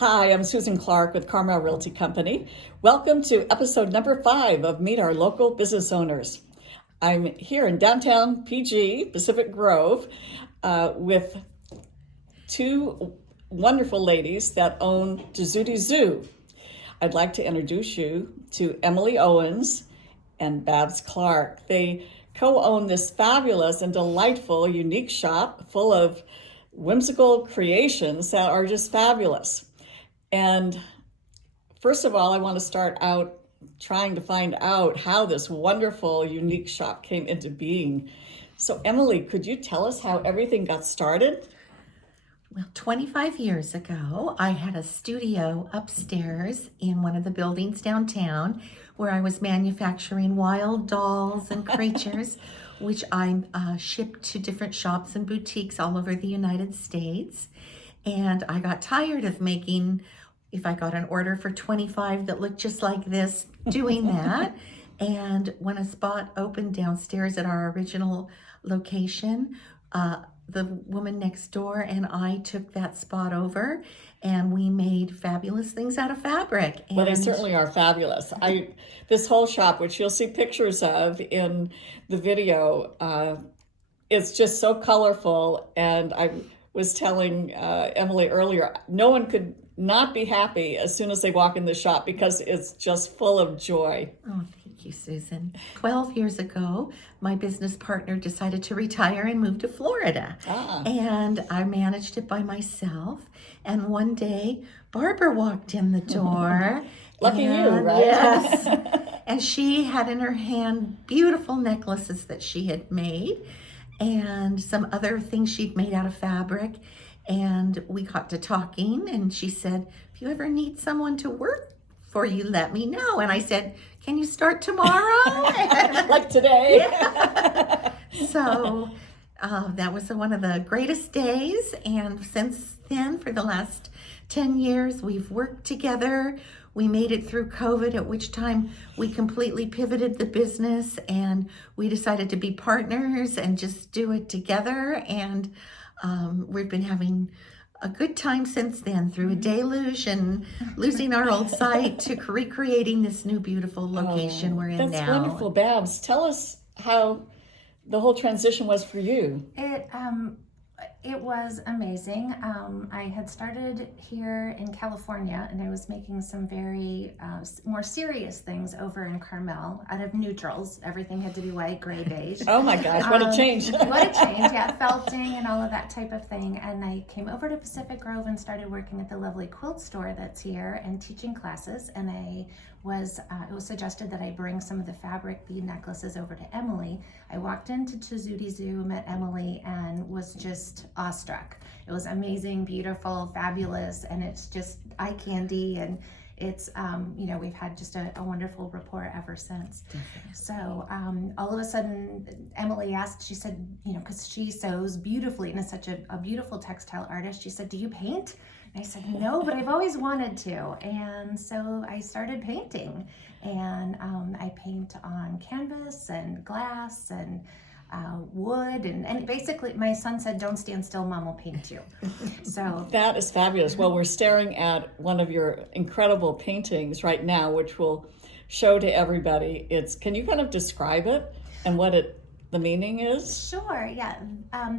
Hi, I'm Susan Clark with Carmel Realty Company. Welcome to episode number 5 of Meet Our Local Business Owners. I'm here in downtown PG, Pacific Grove, with two wonderful ladies that own Tessuti Zoo. I'd like to introduce you to Emily Owens and Babz Clark. They co-own this fabulous and delightful, unique shop full of whimsical creations that are just fabulous. And first of all, I want to start out trying to find out how this wonderful, unique shop came into being. So Emily, could you tell us how everything got started? Well, 25 years ago, I had a studio upstairs in one of the buildings downtown where I was manufacturing wild dolls and creatures, which I shipped to different shops and boutiques all over the United States. And I got tired of making, if I got an order for 25 that looked just like this, doing that. And when a spot opened downstairs at our original location, the woman next door and I took that spot over, and we made fabulous things out of fabric. Well, they certainly are fabulous. This whole shop, which you'll see pictures of in the video, it's just so colorful. And I was telling Emily earlier, no one could not be happy as soon as they walk in the shop because it's just full of joy. Oh, thank you, Susan. 12 years ago, my business partner decided to retire and move to Florida. And I managed it by myself. And one day, Barbara walked in the door. Lucky you, right? Yes. And she had in her hand beautiful necklaces that she had made and some other things she'd made out of fabric. And we got to talking, and she said, if you ever need someone to work for you, let me know. And I said, can you start tomorrow? Like today. Yeah. So that was one of the greatest days. And since then, for the last 10 years, we've worked together. We made it through COVID, at which time we completely pivoted the business and we decided to be partners and just do it together. And we've been having a good time since then, through a deluge and losing our old site to recreating this new beautiful location we're in now. That's wonderful. Babz, tell us how the whole transition was for you. It was amazing. I had started here in California, and I was making some very more serious things over in Carmel out of neutrals. Everything had to be white, gray, beige. Oh my gosh, what a change. What a change, yeah, felting and all of that type of thing. And I came over to Pacific Grove and started working at the lovely quilt store that's here and teaching classes. And it was suggested that I bring some of the fabric bead necklaces over to Emily. I walked into Tessuti Zoo, met Emily, and was just awestruck. It was amazing, beautiful, fabulous, and it's just eye candy, and it's we've had just a wonderful rapport ever since. Definitely. So all of a sudden Emily asked, she said, because she sews beautifully and is such a beautiful textile artist, she said, do you paint? And I said, no, but I've always wanted to. And so I started painting, and I paint on canvas and glass and wood, and basically my son said, don't stand still, Mom will paint you. So that is fabulous. Well, we're staring at one of your incredible paintings right now, which we'll show to everybody. Can you kind of describe it and what the meaning is? Sure, yeah.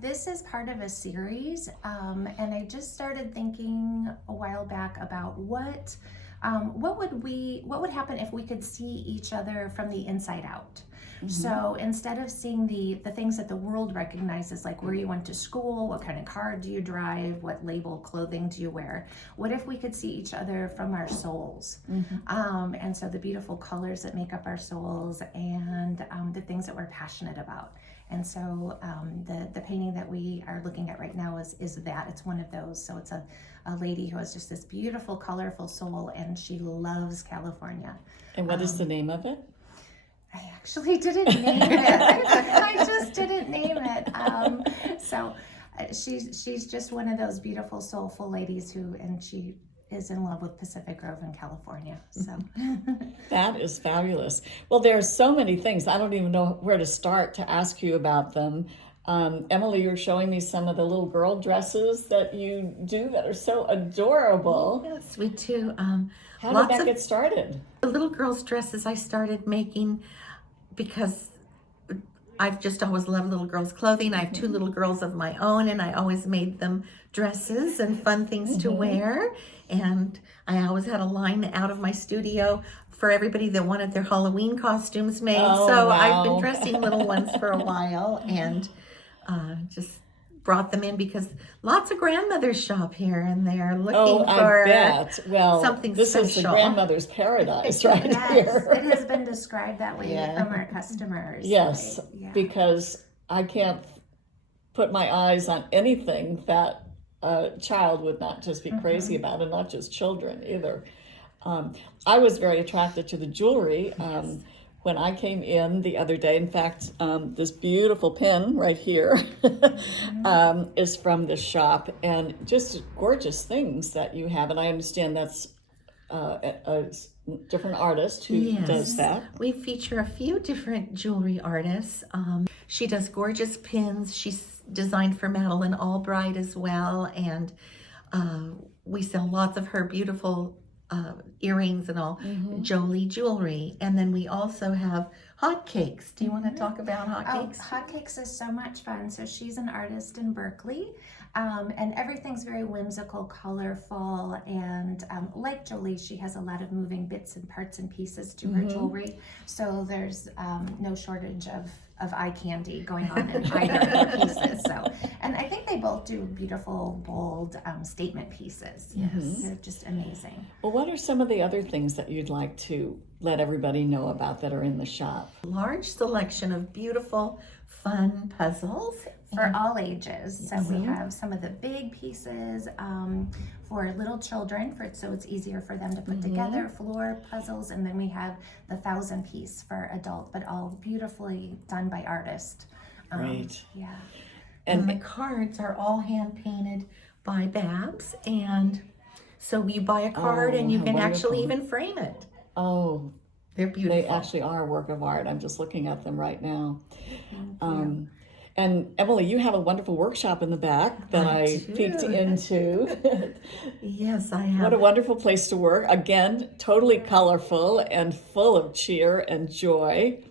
This is part of a series, and I just started thinking a while back about what would happen if we could see each other from the inside out. Mm-hmm. So instead of seeing the things that the world recognizes, like where you went to school, what kind of car do you drive, what label clothing do you wear, what if we could see each other from our souls? Mm-hmm. And so the beautiful colors that make up our souls, and the things that we're passionate about. And so the painting that we are looking at right now is that. It's one of those. So it's a lady who has just this beautiful, colorful soul, and she loves California. And what is the name of it? I actually didn't name it. I just didn't name it. So she's just one of those beautiful, soulful ladies and she is in love with Pacific Grove in California. So that is fabulous. Well, there are so many things. I don't even know where to start to ask you about them. Emily, you're showing me some of the little girl dresses that you do that are so adorable. Yes, we do. How did Lots that of get started? the little girls' dresses I started making because I've just always loved little girls' clothing. I have two little girls of my own, and I always made them dresses and fun things to wear. And I always had a line out of my studio for everybody that wanted their Halloween costumes made. Oh, so wow. I've been dressing little ones for a while, and just brought them in because lots of grandmothers shop here, and they're looking for I bet. Well, something this special. is the grandmother's paradise right Yes, here. it has been described that way from our customers. Yes, right? Yeah. because I can't put my eyes on anything that a child would not just be crazy about, and not just children either. I was very attracted to the jewelry when I came in the other day. In fact, this beautiful pin right here is from this shop, and just gorgeous things that you have. And I understand that's a different artist who does that. We feature a few different jewelry artists. She does gorgeous pins. She's designed for Madeline Albright as well, and we sell lots of her beautiful earrings and all Jolie jewelry. And then we also have hotcakes. Do you want to talk about hotcakes? Hotcakes is so much fun. So she's an artist in Berkeley, and everything's very whimsical, colorful, and like Jolie, she has a lot of moving bits and parts and pieces to her jewelry. So there's no shortage of eye candy going on in either of their pieces. So, and I think they both do beautiful, bold statement pieces. Yes, they're just amazing. Well, what are some of the other things that you'd like to let everybody know about that are in the shop? Large selection of beautiful, fun puzzles. For all ages. So we have some of the big pieces for little children, so it's easier for them to put together, floor puzzles, and then we have the 1,000-piece for adult, but all beautifully done by artists. Great. Yeah. And the cards are all hand painted by Babz, and so you buy a card and you how can actually wonderful. even frame it. Oh, They're beautiful. they actually are a work of art. I'm just looking at them right now. Thank you. And Emily, you have a wonderful workshop in the back that I do. peeked into. Yes, I have. What a wonderful place to work. Again, totally colorful and full of cheer and joy.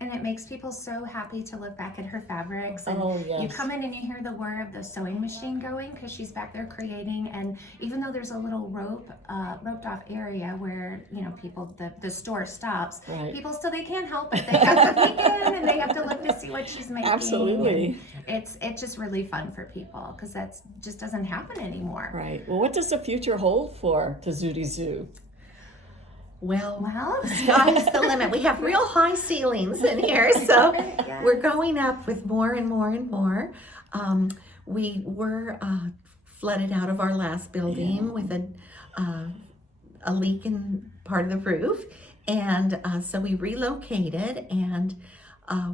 And it makes people so happy to look back at her fabrics. And Oh, yes. you come in and you hear the whir of the sewing machine going because she's back there creating. And even though there's a little roped off area where, people, the store stops, Right. people still, they can't help it. They have to peek in and they have to look to see what she's making. Absolutely. And it's just really fun for people because that's just doesn't happen anymore. Right. Well, what does the future hold for Tessuti Zoo? Well, Well, sky's the limit. We have real high ceilings in here, so we're going up with more and more and more. We were flooded out of our last building with a leak in part of the roof, and so we relocated, and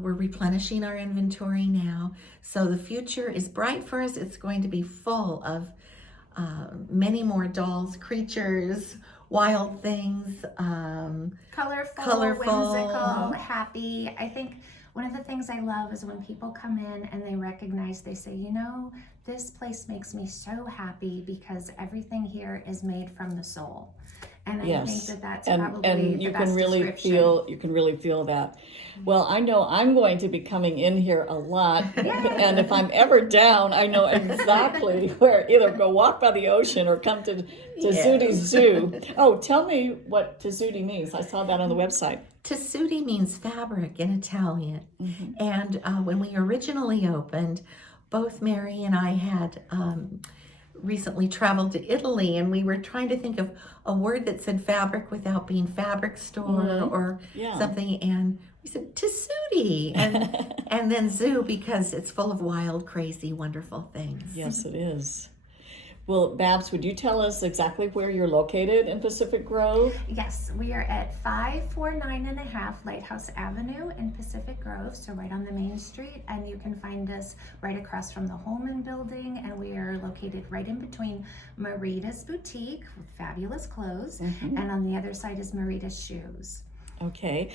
we're replenishing our inventory now. So the future is bright for us. It's going to be full of many more dolls, creatures, wild things, colorful, whimsical, happy. I think one of the things I love is when people come in and they recognize, they say, this place makes me so happy because everything here is made from the soul. And I think that's probably and the you best can really description. you can really feel that. Well, I know I'm going to be coming in here a lot, and if I'm ever down, I know exactly where either go walk by the ocean or come to Tessuti Zoo. Oh, tell me what Tessuti means. I saw that on the website. Tessuti means fabric in Italian. And when we originally opened, both Mary and I had recently traveled to Italy, and we were trying to think of a word that said fabric without being fabric store or something, and we said Tessuti, and then zoo because it's full of wild, crazy, wonderful things. Yes, it is. Well, Babz, would you tell us exactly where you're located in Pacific Grove? Yes, we are at 549.5 Lighthouse Avenue in Pacific Grove, so right on the main street, and you can find us right across from the Holman building, and we are located right in between Marita's Boutique with fabulous clothes, and on the other side is Marita's Shoes. Okay,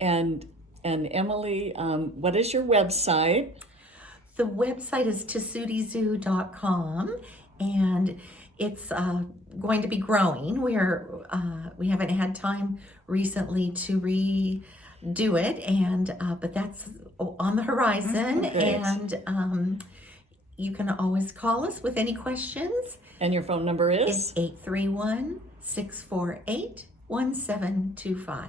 and Emily, what is your website? The website is tessutizoo.com, and it's going to be growing. We haven't had time recently to redo it, and but that's on the horizon. Great. And you can always call us with any questions. And your phone number It's is? 831-648-1725.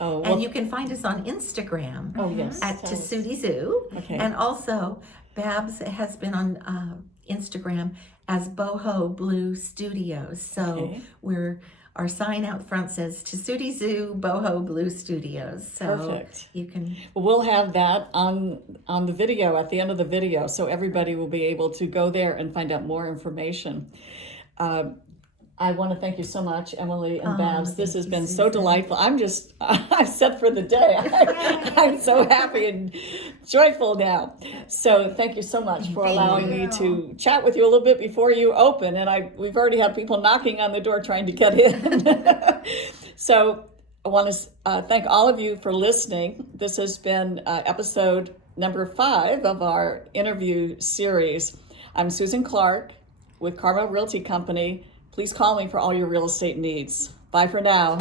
Oh, And you can find us on Instagram oh yes. at Tell us. Tessuti Zoo. Okay. And also, Babz has been on Instagram as Boho Blue Studios. So Okay. our sign out front says Tessuti Zoo, Boho Blue Studios. So Perfect. you can. Well, we'll have that on the video, at the end of the video, so everybody will be able to go there and find out more information. I want to thank you so much, Emily and Babz. This has thank you, been so Susan. delightful. I'm set for the day. I'm so happy and joyful now. So thank you so much for allowing me to chat with you a little bit before you open. And we've already had people knocking on the door trying to get in. So I want to thank all of you for listening. This has been episode number 5 of our interview series. I'm Susan Clark with Carmel Realty Company. Please call me for all your real estate needs. Bye for now.